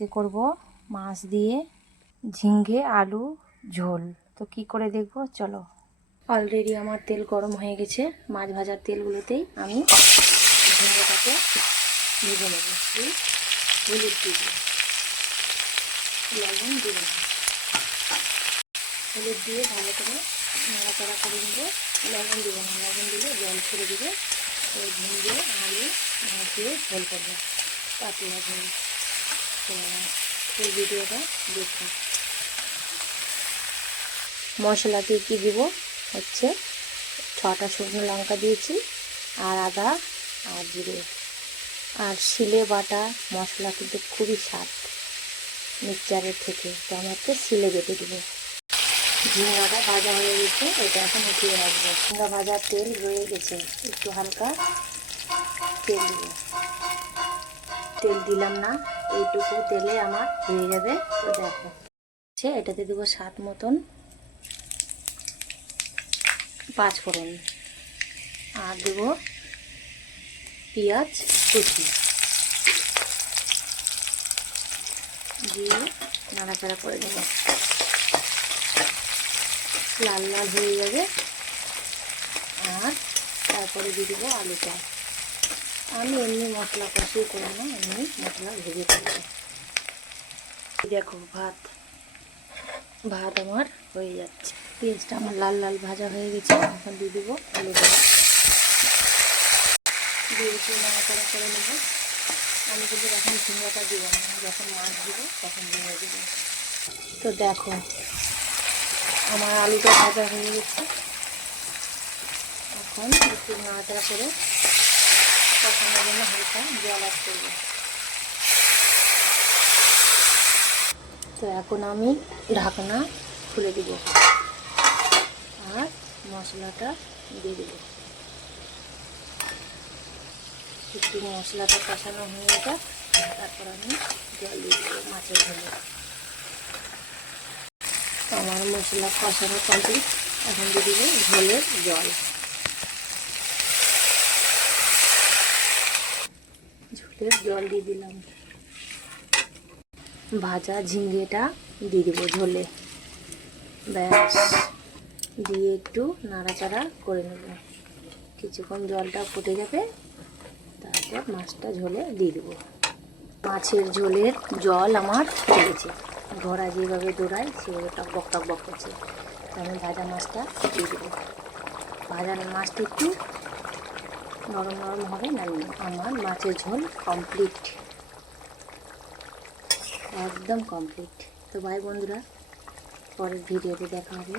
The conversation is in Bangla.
আজকে করব মাছ দিয়ে ঝিঙ্গে আলু ঝোল। তো কি করে দেখবো চলো। অলরেডি আমার তেল গরম হয়ে গেছে। মাছ ভাজার তেলগুলোতেই আমি ঝিঙ্গেটাকে ভেজে নেব। হলুদ দিব, লবণ দিব না, হলুদ দিয়ে ভালো করে নাড়াচাড়া করে নেব। লবণ দিব না, লবণ দিলে জল ছেড়ে দিবে। তো ঝিঙ্গে আলু মাছ দিয়ে ঝোল করবো, পাতলা ঝোল। তো ফুল ভিডিওটা দেখো। মশলাতে কি দিব হচ্ছে 6টা শুকনো লঙ্কা দিয়েছি, আর আদা আর জিরে, আর শিলে বাটা মশলা কিন্তু খুবই স্বাদ মিক্সচারের থেকে। তো আমাকে শিলে বেটে দিব। ঝিঙ্গাটা ভাজা হয়ে গেছে, এটা এখন উঠিয়ে রাখবো। ঝিঙ্গা ভাজার তেল রয়ে গেছে, একটু হালকা তেল দিব। তেল দিলাম না, এইটুকু তেলে আমার হয়ে যাবে। তো দেখো এটাতে দেবো স্বাদ মতন পাঁচফোড়ন, আর দেবো পেঁয়াজ কুচি দিয়ে নাড়াচাড়া করে দেবো। লাল লাল হয়ে যাবে, আর তারপরে দিয়ে দেবো আলুটা। আমি এমনি মশলা কষিয়ে করবো না, এমনি মশলা ভেজে করবো। দেখো ভাত আমার হয়ে যাচ্ছে। পেঁয়াজটা আমার লাল লাল ভাজা হয়ে গেছে। এখন দিয়ে দেবো আলুটা, দিয়ে একটু নাড়াচাড়া করে নেবো। আমি কিন্তু এখন ঝিঙ্গাটা দিব না, যখন মাছ দিব তখন ঝিঙ্গা দিব। তো দেখো আমার আলুটা ভাজা হয়ে গেছে। এখন একটু নাড়াচাড়া করে কষানোর জন্য হালকা জল অ্যাড করবো। তো এখন আমি ঢাকনা খুলে দিব আর মশলাটা দিয়ে দেবো। একটু মশলাটা কষানো হয়ে যাক, তারপর আমি জল দিয়ে দেবো মাছের ঝোলে। আমার মশলা কষানো কমপ্লিট, এখন দিয়ে দেবো ঝোলের জল। ঝোলের জল দিয়ে দিলাম, ভাজা ঝিঙ্গেটা দিয়ে দেবো ঝোলে। ব্যাস, দিয়ে একটু নাড়াচাড়া করে নেব। কিছুক্ষণ জলটা ফুটে যাবে, তারপর মাছটা ঝোলে দিয়ে দেবো। মাছের ঝোলের জল আমার ফুটেছে। ঘোড়া যেভাবে দৌড়ায় সেভাবে টকবক টকবক করছে। তো আমি ভাজা মাছটা দিয়ে দেবো। ভাজা মাছটা একটু নরম নরম হবে, না আমার মাছের ঝোল কমপ্লিট, একদম কমপ্লিট। তো বাই বন্ধুরা, পরের ভিডিওতে দেখা হবে।